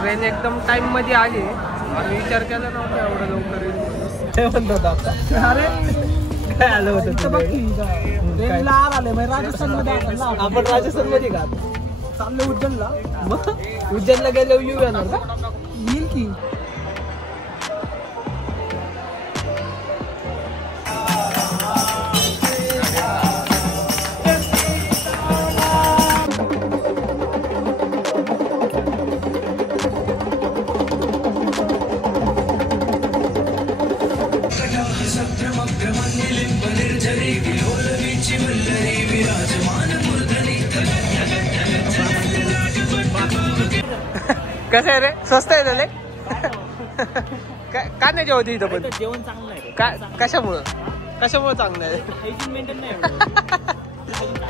Train एकदम time मध्ये आली. आम्ही विचार केला नव्हता एवढं लवकर येईल. काय म्हणतो आता? अरे काय आलं होतं ट्रेनला आले राजस्थान मध्ये. आपण राजस्थान मध्ये का चालले उज्जैनला? मग उज्जैनला गेले येऊ येणार का? येईल की. कसं आहे रे? स्वस्त आहे झाले का नाही जेवते इथं? पण जेवण चांगलं आहे. कशामुळं चांगलं आहे?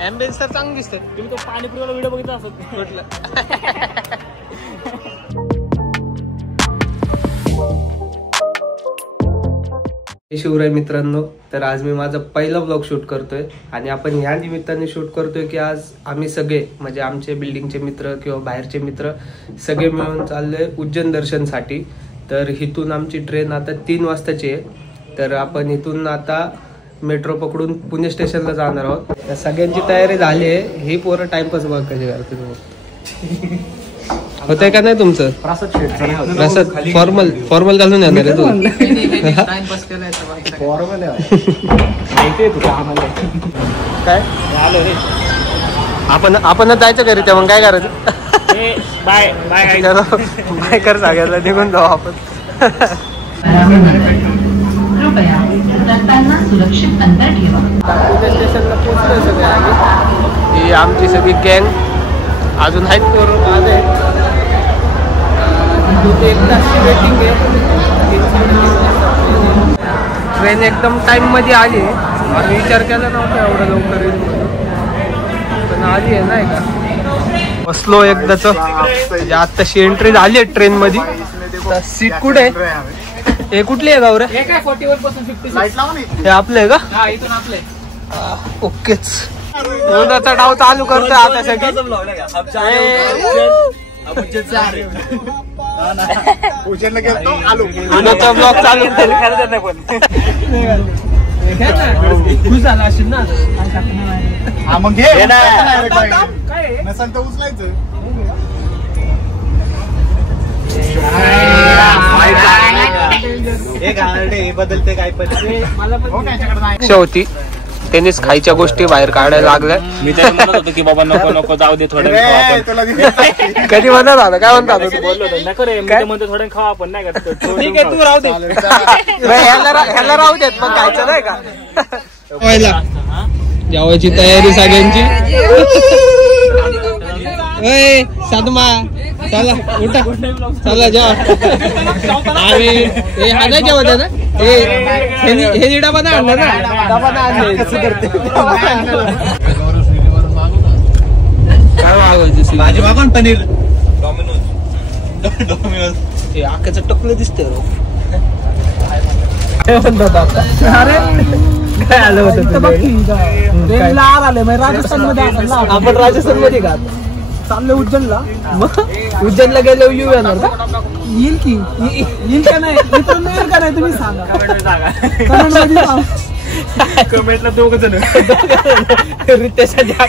ॲम्बियन्स तर चांगली दिसते. तुम्ही तो पाणीपुरीला व्हिडिओ बघितला असत कुठलं? शिवराय मित्रांनो, तर आज मी माझा पहिला ब्लॉग शूट करतोय आणि आपण ह्या निमित्ताने शूट करतोय की आज आम्ही सगळे म्हणजे आमचे बिल्डिंगचे मित्र किंवा बाहेरचे मित्र सगळे मिळून चाललोय उज्जैन दर्शनसाठी. तर इथून आमची ट्रेन आता 3 वाजताची आहे. तर आपण इथून आता मेट्रो पकडून पुणे स्टेशनला जाणार आहोत. तर सगळ्यांची तयारी झाली आहे. ही पोरं टाइमपास बघ कशी करते. होतंय का नाही तुमचं? प्रसाद फॉर्मल घालून येणार आहे तू? काय आपणच जायचं घरी तेव्हा मग काय करायचं? बाय बाय बाय कर सांगायला निघून जाऊ आपण. सुरक्षित अंतर ठेवा. पुणे स्टेशनला पोहोचलोय सगळे आम्ही. ही आमची सगळी गँग अजून आहेत पोर आले. एक तासची वेटिंग आहे. ट्रेन एकदम टाइम मध्ये आली. आम्ही विचार केला नव्हता एवढं लवकर येईल म्हणून, पण आली आहे नाही का. बसलो एकदाच. आत्ताशी एंट्री झाली आहे ट्रेन मध्ये. सीट कुठे आहे? हे कुठली आहे गाव रे? हे आपलं आहे का? ओकेच. उन्हाचा डाव चालू करतोय आता सगळी. उन्हाचा ब्लॉग चालू बदलते काय पण होती. टेनिस खायच्या गोष्टी बाहेर काढायला लागल्या. मी त्याला म्हणत होतो की बाबा नको नको जाऊ दे थोडं. कधी म्हणत आलं? काय म्हणतात? बोललो नको रे. मी म्हणतो थोडं खावा आपण नाही का. ठीक आहे तू राहू दे. ह्याला राहू देत मग खायचं नाही का. जेवायची तयारी सगळ्यांची. साधमा चला उठा चला जा. आम्ही हे हाना जेवत आहे ना. हे डबा नाही आणला ना. डबा नाही आणले. काय मागवायचं? भाजी मागवा पनीर. डॉमिनोज हे आकाचं टकलं दिसतंय. काय म्हणतो आता? अरे काय आलं होतं? ट्रेनला आले राजस्थान मध्ये. आपण राजस्थान मध्ये का चालले उज्जैनला? मग उज्जैनला गेले येऊ येणार का? येईल की. येईल का नाही? येईल का नाही तुम्ही सांगा. कमेंटला 2 जण रितेशच्या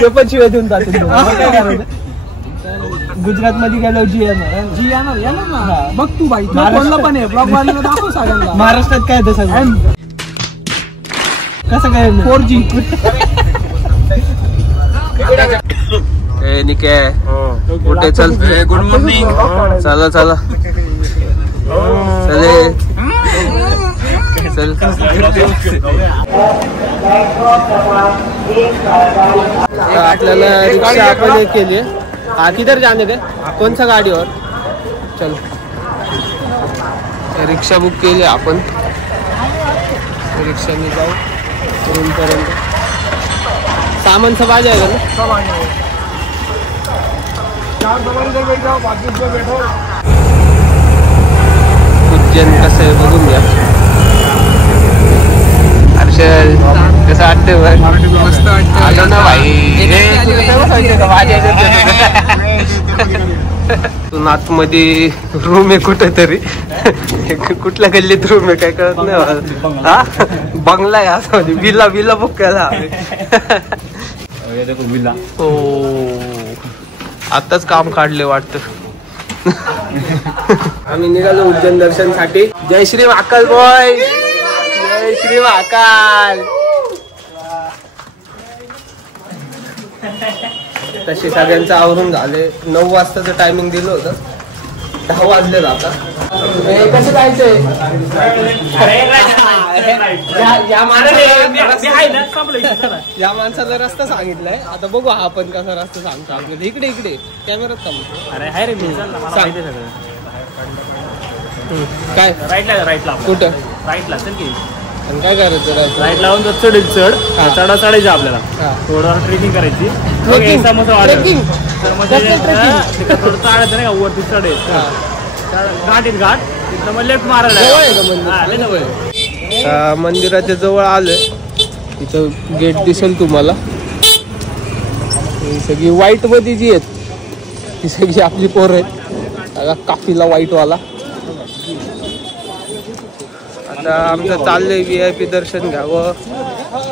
ते पण शिवाय देऊन जातील. गुजरात मध्ये गेलो जी येणार ना. बघ तू बाई कोणला पण आहे ब्लॉग वाल्याला दाखव सगळ्यांना. महाराष्ट्रात काय तसं कसं काय 4G. निके कुठे चल. Good morning. चला चला चले चल. आपल्याला रिक्षा आपण केली. किधर जाने दे? कौन सा गाड़ी और चलो. रिक्षा बुक केली आपण. रिक्षाने जाऊ रूम पर्यंत. सामान सब आ जाएगा ना? सब आ जाएगा. उज्जैन कसं आहे बघून घ्या. हर्षल कसं वाटतंय? मस्त वाटतं. आलो ना भाई. अजून आतमध्ये रूम आहे कुठेतरी. कुठल्या गल्लीत रूम आहे काय कळत नाही मला. हा बंगला आहे असं म्हणजे विला बुक केला. हो आताच काम काढले वाटतं. आम्ही निघालो उज्जैन दर्शनसाठी. जय श्री महाकाल बॉय, जय श्री महाकाल. तसे सगळ्यांचं आवरून झाले. 9 वाजताचं टायमिंग दिलं होतं, 10 वाजले आता. कसं जायचंय? या माणसाला रस्ता सांगितलाय. आता बघू हा आपण कसा रस्ता सांगतो आपल्याला. इकडे कॅमेरात सांगतो. काय राईटला कुठं राईटला चल की. आणि काय करायचं राईट लावून चढ चढा चढायचं आपल्याला. थोडं ट्रेकिंग करायची. थोडं चालायचं नाही का वरती चढायचं. घाट तिथं मग लेफ्ट मारायला. मंदिराच्या जवळ आलं. इथं गेट दिसेल तुम्हाला. ही सगळी व्हाईट मध्ये जी आहेत ती सगळी आपली पोरं आहेत. काफीला व्हाईट वाला. आता आमचं चाललंय VIP दर्शन घ्यावं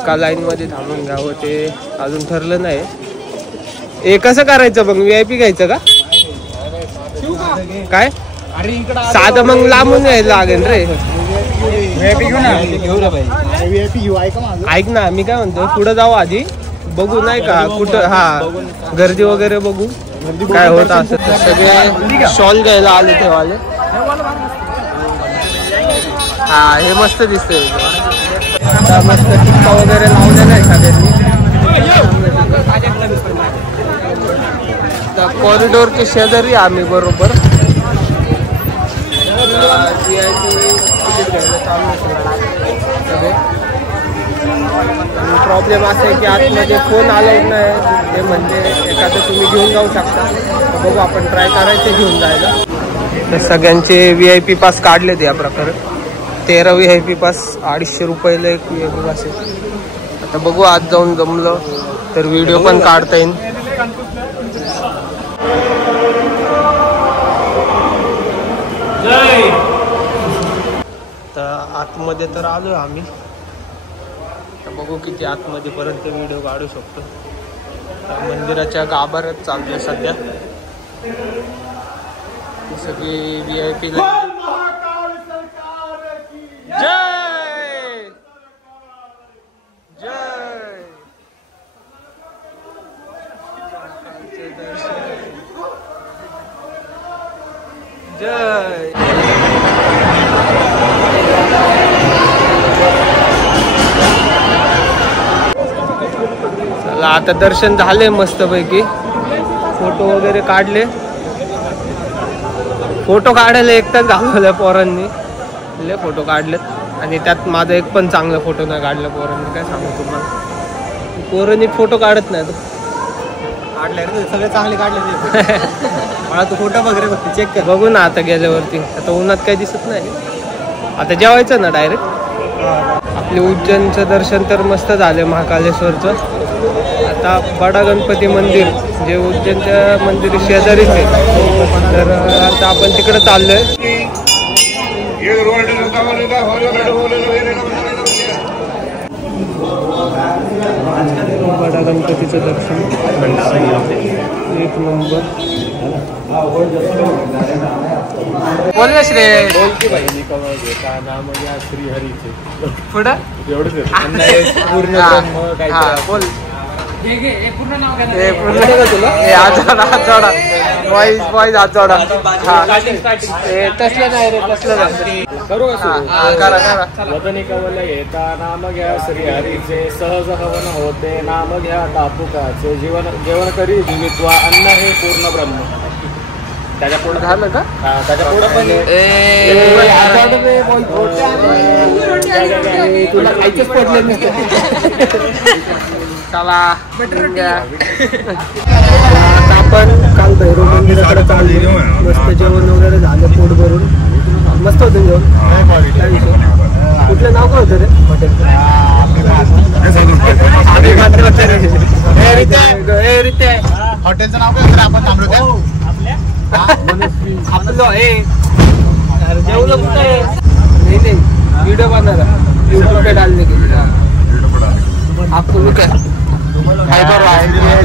का लाईन मध्ये थांबून घ्यावं ते अजून ठरलं नाही. हे कसं करायचं मग? VIP घ्यायचं का काय? साधं मग लांबून यायला लागेल रे. ऐक ना मी काय म्हणतो, पुढे जाऊ आधी बघू नाही का कुठं. हा गर्दी वगैरे बघू काय होत असं. सगळे शॉल घ्यायला आले ते वाले. हा हे मस्त दिसतंय. मस्त टिक्का वगैरे लावलेला आहे सगळ्यांनी. कॉरिडोरच्या शेजारी आम्ही बरोबर. प्रॉब्लेम असा आहे की आतमध्ये फोन अलाउड नाही. ते म्हणजे एखादं तुम्ही घेऊन जाऊ शकता. बघू आपण ट्राय करायचं घेऊन जायला. तर सगळ्यांचे VIP पास काढलेत या प्रकारे. 13 VIP पास 250 रुपयाला एक VIP पास आहे. आता बघू आज जाऊन जमलं तर व्हिडिओ पण काढता येईल. तर आतमध्ये तर आलो आम्ही. बघू किती आतमध्ये पर्यंत व्हिडिओ काढू शकतो. मंदिराच्या गाभाऱ्यात चालतोय सध्या. सगळी VIP जय जय. चला आता दर्शन झाले मस्तपैकी. फोटो वगैरे काढले. फोटो काढायला एक तास घालवल्या पोरांनी. लय फोटो काढलेत आणि त्यात माझा एक पण चांगला फोटो नाही काढला पोरांनी. काय सांगू तुम्हाला, पोरांनी फोटो काढत नाही. सगळे चांगले काढले. मला तो फोटो वगैरे चेक कर. बघू ना आता गेल्यावरती. आता उन्हात काही दिसत नाही. आता जेवायचं ना डायरेक्ट. आपले उज्जैनचं दर्शन तर मस्त झालं महाकालेश्वरचं. आता बडा गणपती मंदिर जे उज्जैनच्या मंदिर शेजारीच आहे. तर आता आपण तिकडे चाललोय. बडा गणपतीचं दर्शन एक नंबर. बोल ना श्रे. पुढं बोल. पूर्ण नाव आजोडा बॉईज आजोडा. तसलं नाही रे, तसलं नाही. करा. वदनी कवल घेता नाम घ्या श्री हरीचे, सहज हवन होते नाम घ्या तापुकाचे, जेवण करी जीवित्वा अन्न हे पूर्ण ब्रह्म. त्याच्या पुढे झालं का? त्याच्या पुढे पण तुला खायचंच पडलं नाही. चला आता आपण काल भैरव मंदिराकडे चाललो. मस्त जेवण वगैरे झालं, पोट भरून मस्त होतं जेवण. काय विषय? कुठलं नाव काय होतं रे हॉटेलचं? नाव काय होतं आपण थांबलो? आपलं जेवलं कुठे नहीं वीडियो बना रहा यूट्यूब पे डालने के लिए आपको भी क्या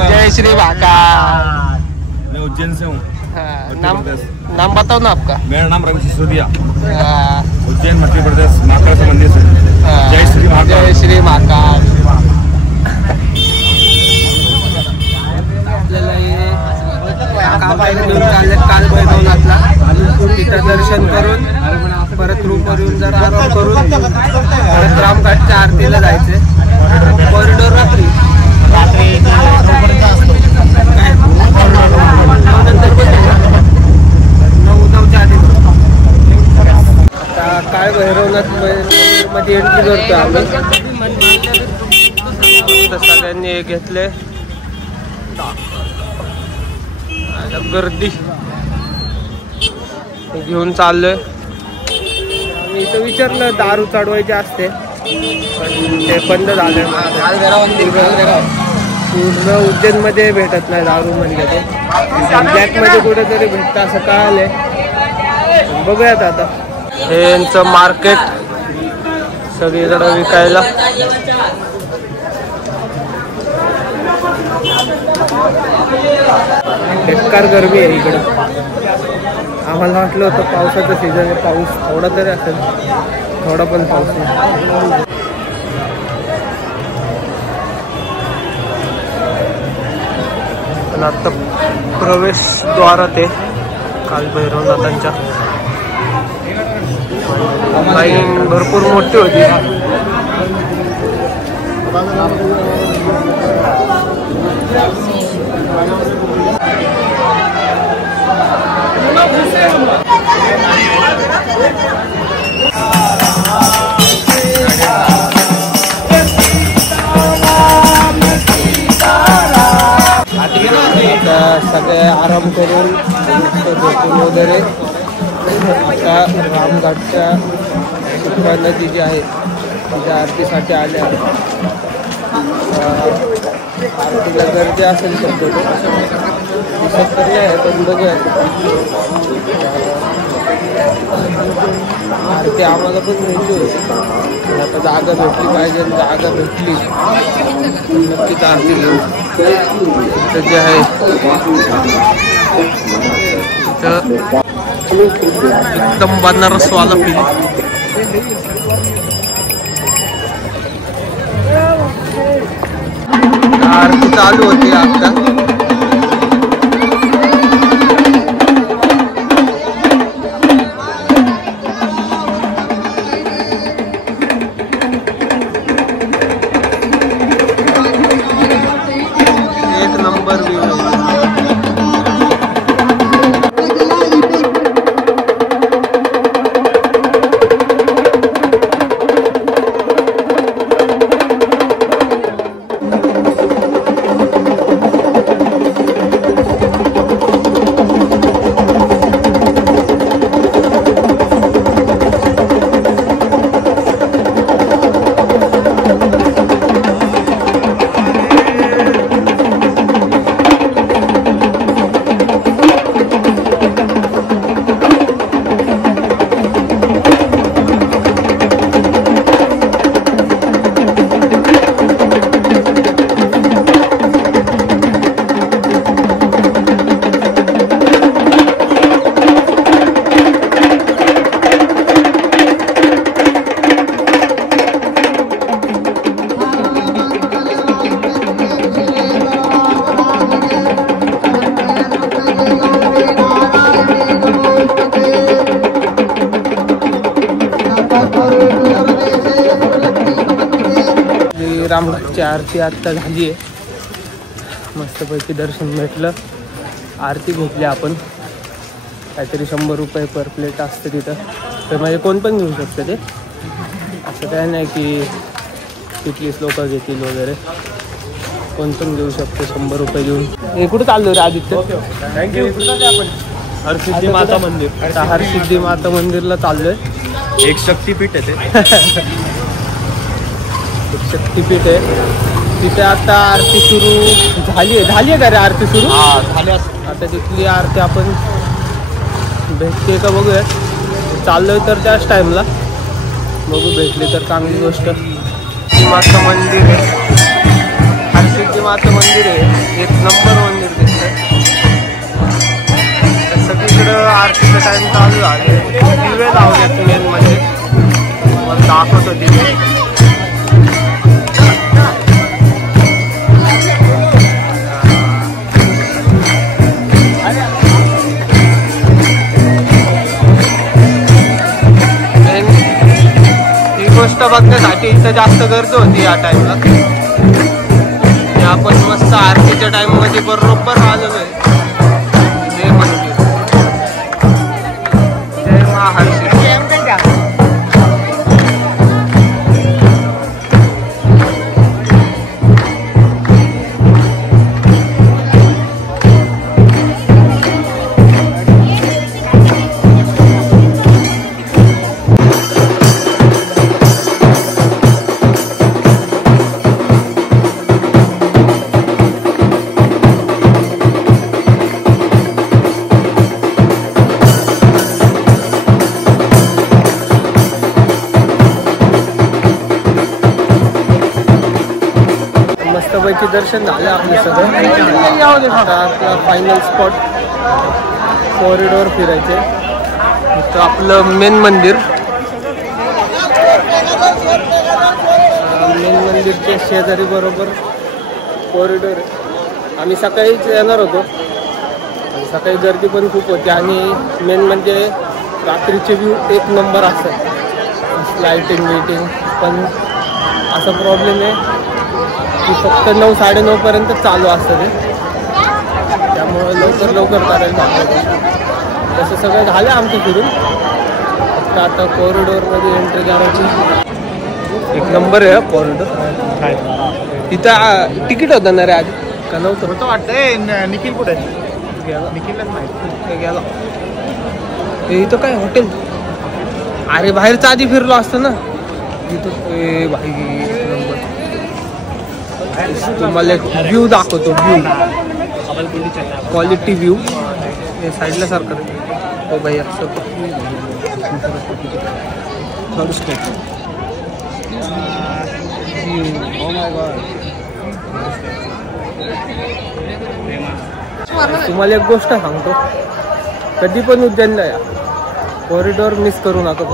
जय श्री महाकाल। मैं उज्जैन से हूँ। नाम बताओ ना आपका। मेरा नाम रवि सिसोदिया, उज्जैन मध्य प्रदेश, महाकाल मंदिर से। जय श्री महाकाल। जय श्री महाकाल। काल भैरवनाथला तिथं दर्शन करून परत रूमवर येऊन जरा आराम करून परत रामघाटच्या आरतीला जायचंय। कॉरिडॉर रात्री नंतर 9-9च्या आधी। आता काय भैरवनाथ मध्ये एंट्री करतोय आम्ही। सगळ्यांनी हे घेतले गर्दी घेऊन चाललोय। मी इथं विचारलं दारू चढवायची असते पण ते बंद झालंय। पूर्ण उज्जैन मध्ये भेटत नाही दारू म्हणजे ते ब्लॅक मध्ये कुठेतरी भेटतं असं कळालंय। बघूयात आता हे यांचं मार्केट सगळीकडे विकायला। बेकार गरमी आहे इकडे। आम्हाला वाटलं होतं पावसाचं सीझन आहे, पाऊस थोडा तरी असेल, थोडा पण पाऊस नाही। पण आता प्रवेशद्वारात आहे काल भैरवनाथांच्या। लाईन भरपूर मोठी होती। सगळे आराम करून झोपून वगैरे आता रामघाटच्या सुखा नदी जी आहे तिच्या आरतीसाठी आल्या। आरतीला गर्दी असेल शक्यतो, दिसत तर नाही पण बघूया। आरती आम्हाला पण घ्यायची होती, आता जागा भेटली पाहिजे। जागा भेटली नक्कीच आरती घेऊ। इथं जे आहे तिथं एकदम बनारसवाला फील। आरती चालू होती आता। एक नंबर व्यू है। रामघाटची आरती आत्ता झाली आहे। मस्तपैकी दर्शन भेटलं, आरती घेतली आपण। काहीतरी 100 रुपये पर प्लेट असते तिथं, तर म्हणजे कोण पण घेऊ शकतं ते, असं काय नाही की तिथलीच लोक घेतील वगैरे, कोण पण घेऊ शकतो 100 रुपये घेऊन। हे कुठं चाललो रे आदित्य? थँक्यू। आपण हरसिद्धी माता मंदिर, आता हरसिद्धी माता मंदिरला चाललोय। एक शक्तीपीठ आहे ते। एक शक्तीपीठ आहे तिथे। आता आरती सुरू झाली आहे का रे? आरती सुरू झाली। आता तिथली आरती आपण भेटते का बघूया. चाललोय तर त्याच टाइमला बघू, भेटली तर चांगली गोष्ट. माता मंदिर आहे, हरसिद्धी माता मंदिर आहे, एक नंबर मंदिर दिसतंय. सगळीकडं आरतीचा टाइम चालू झाले, दिवे लावलेत मेन म्हणजे. मला दाखवतो दिवे. गोष्ट बघण्यासाठी इथं जास्त गर्दी होती या टाइमला. आपण मस्त आरतीच्या टाइम मध्ये बरोबर आलेलो आहे. जय मंदिर, जय महाहर्षी. मस्तपैकी दर्शन झालं आपलं सगळं. आता आपला फायनल स्पॉट कॉरिडॉर फिरायचे. इथं आपलं मेन मंदिर, मेन मंदिरच्या शेजारी बरोबर कॉरिडॉर आहे. आम्ही सकाळीच येणार होतो, सकाळी गर्दी पण खूप होती. आणि मेन म्हणजे रात्रीचे व्ह्यू एक नंबर असतात, लाईटिंग बिटिंग. पण असा प्रॉब्लेम आहे की फक्त 9-9:30 पर्यंत चालू असतं ते, त्यामुळं लवकर करायला लागतं. तसं सगळं झालं आमचं फिरून. फक्त आता कॉरिडॉरमध्ये एंट्री करायची. एक नंबर आहे कॉरिडॉर. इथं तिकीट होतं ना रे आधी का नव्हतं? होतं वाटतंय. निखिल कुठे गेला? निखिलच माहिती गेला. इथं काय हॉटेल? अरे बाहेरचं आधी फिरलो असतं ना इथं. भाई तुम्हाला एक व्ह्यू दाखवतो, व्ह्यू क्वालिटी व्ह्यू. हे साईडला सारखं हो भाई. असं तुम्हाला एक गोष्ट सांगतो, कधी पण उज्जैनला या, कॉरिडॉर मिस करू नका.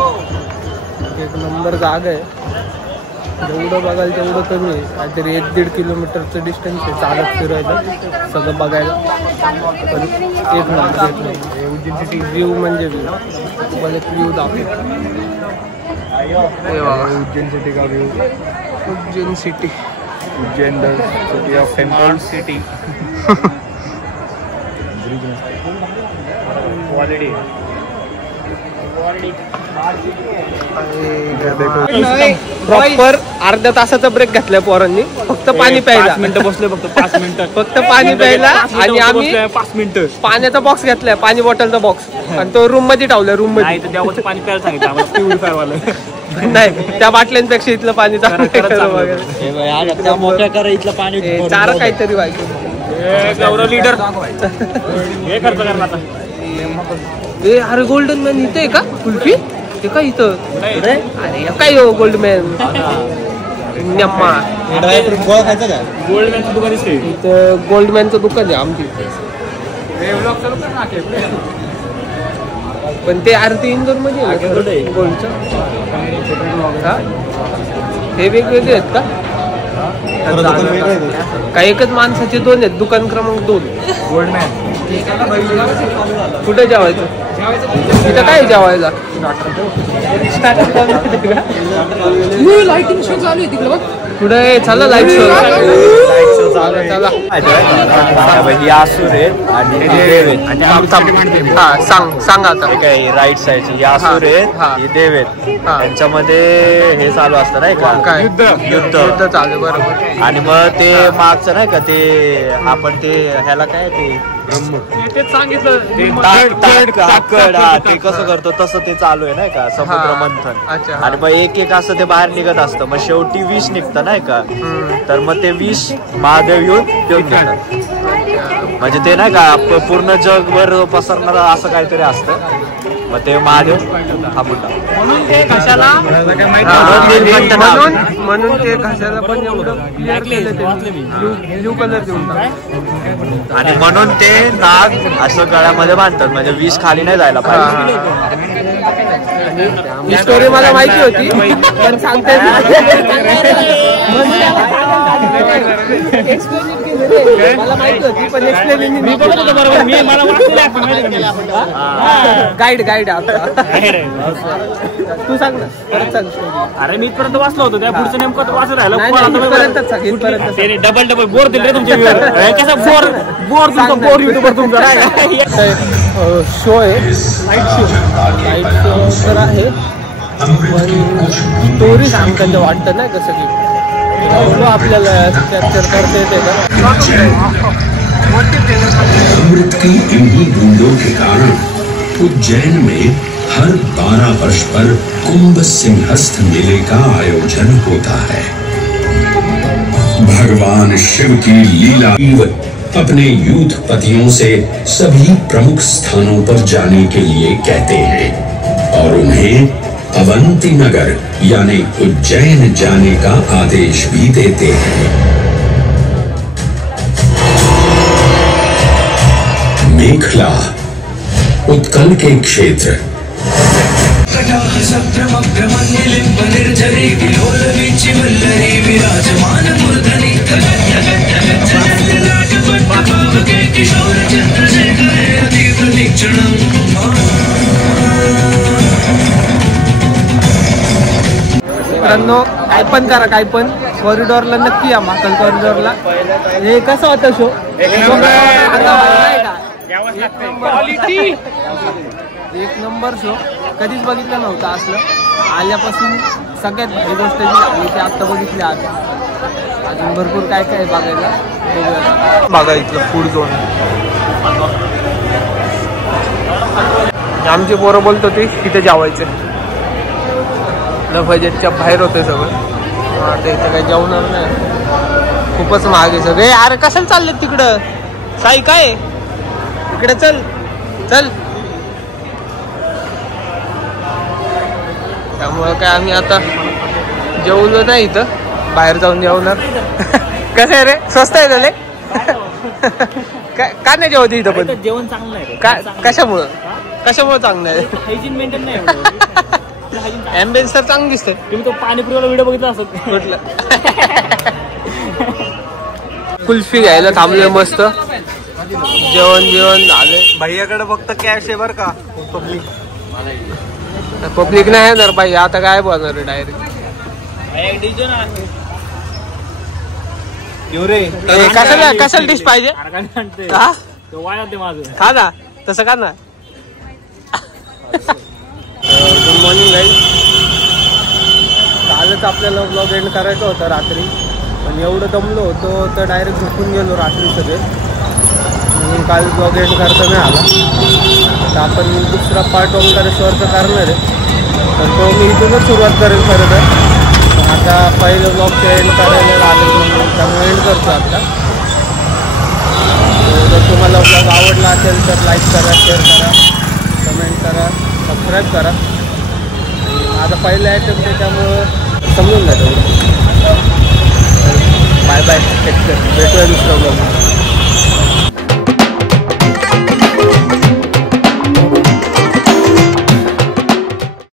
एक नंबर जागा आहे. जेवढं बघाल तेवढं कमी आहे. काहीतरी 1-1.5 किलोमीटरचं डिस्टन्स आहे चालत फिरायला, सगळं बघायला. पण एक नंबर उज्जैन सिटी व्ह्यू म्हणजे व्ह्यू. तुम्हाला एक व्ह्यू दाखवतो. उज्जैन सिटी का view. Ujjain city, Ujjain the city of temple city. Proper अर्ध्या तासाचा ब्रेक घेतलाय पोरांनी. फक्त पाणी प्यायला 5 मिनिटं बसले, फक्त 5 मिनिटं. फक्त पाणी प्यायला. आणि आम्ही 5 मिनिटं पाण्याचा बॉक्स घेतलाय, पाणी बॉटलचा बॉक्स, आणि तो रूम मध्ये ठेवलाय. रूम मध्ये देवाचं पाणी प्यायला सांगितलं आम्हाला, प्युरिफायर वाला. नाही, त्या बाटल्यांपेक्षा इथलं पाणी चांगलं. चारा काहीतरी व्हायचं. गौरव लीडर हे खर्च करणार आता. अरे गोल्डन मॅन इथं आहे का? कुल्फी ते का इथं? अरे काय हो गोल्ड मॅन. गोल्डमॅनचं दुकान दिसते इथं. गोल्ड मॅनचं दुकान आहे आमची. पण ते आरती इंदोर मध्ये गोल्डचं. हे वेगवेगळे आहेत का? काही एकच माणसाचे 2 आहेत. दुकान क्रमांक 2 गोल्डमॅन. कुठे जेवायचं? इथं काय जेवायला? लाइटिंग शो चालू आहे तिकडं. पुढे चला लाईट शो. चला सांग आता. राईट साईडची यासूर आहेत, ही देव आहेत. त्यांच्यामध्ये हे चालू असतं नाही का, काय युद्ध चालू. बरोबर. आणि मग ते मागचं नाही का, ते आपण ते ह्याला काय ते तेच सांगितलं. ते कसं करतो तसं ते चालू आहे नाही का, समुद्र मंथन. आणि मग एक असं ते बाहेर निघत असतं. मग शेवटी विष निघतं नाही का, तर मग ते विष महादेव येऊन घेऊन जातात. म्हणजे ते नाही का पूर्ण जगभर पसरणार असं काहीतरी असतं. मग ते महादेव हा बुड्डा म्हणून ते घशाला म्हणून ते घशाला पण एवढं क्लिअर केलं ते ब्ल्यू कलर देऊन आणि म्हणून ते नाग असं गळ्यामध्ये बांधतात म्हणजे विष खाली नाही जायला पाहिजे. ही स्टोरी मला माहिती होती पण सांगता मला माहिती होती पण एक्सप्लेन मी बघत होतो बरोबर. मी मला गाईड आता तू सांग ना परत सांग. अरे मी इथपर्यंत वाचलो होतो त्या पुढचं नेमकं वाचत राहिलं. डबल बोर दिले तुमचे बोर युट्यूबर तुमचा शो आहे. लाईट शो तर आहे पण स्टोरी सांगताना वाटतं नाही कसं की एवढं आपल्याला कॅप्चर करता येते का. अमृत की इन्हीं बूंदों के कारण उज्जैन में हर 12 वर्ष पर कुंभ सिंहस्थ मेले का आयोजन होता है. भगवान शिव की लीला अपने यूथ पतियों से सभी प्रमुख स्थानों पर जाने के लिए कहते हैं और उन्हें अवंती नगर यानी उज्जैन जाने का आदेश भी देते हैं. मेखला उत्कल के क्षेत्र मित्रांनो काय पण करा काय पण कॉरिडॉरला नक्की या महाकाल कॉरिडॉरला. हे कसं होतं शो एक नंबर शो कधीच बघितलं नव्हतं असलं. आल्यापासून सगळ्यात भारी गोष्ट जी झाली ती आत्ता बघितली. अजून भरपूर काय काय बघायला बघा. इथलं फूड झोन आमची पोरं बोलत होती तिथे जेवायचं न बजेटच्या बाहेर होते सगळं. आता इथं काही जेवणार नाही खूपच महाग आहे सगळे. अरे कशाला चालले तिकडं साई काय इकडे चल चल. त्यामुळं काय आम्ही आता जेवलो नाही इथं बाहेर जाऊन जेवणार. कसं आहे रे स्वस्त आहे झाले का नाही जेवते इथं पण जेवण चांगलं आहे. कशामुळं चांगलं आहे. हायजीन मेंटेन नाही. ॲम्बियन्स तर चांगलं दिसतंय. तुम्ही तो पाणीपुरीवाला व्हिडिओ बघितला असत कुठलं कुल्फी घ्यायला थांबलोय मस्त. जेवण झाले. भैयाकडे फक्त कॅश आहे बरं का. पब्लिक नाही येणार पाहिजे आता काय बोलणार डायरेक्ट. कशाला डिश पाहिजे खा ना तसं का ना. Good morning guys. कालच आपल्याला ब्लॉग एंड करायचं होतं रात्री पण एवढं दमलो होतो तर डायरेक्ट झोपून गेलो रात्री सगळे म्हणून काल ब्लॉग एंड करता नाही आला. तर आपण दुसरा पार्ट ओंकारेश्वरचा करणार आहे तर तो मी इथूनच सुरुवात करेन खरं तर. आता पहिलं ब्लॉगचं एंड करायला आले त्यामुळे एंड करतो आता. जर तुम्हाला ब्लॉग आवडला असेल तर लाईक करा शेअर करा कमेंट करा सबस्क्राईब करा. माझा पहिला आयटम त्याच्यामुळं समजून जातं. Bye bye take care. भेटूया दुसऱ्या ब्लॉग.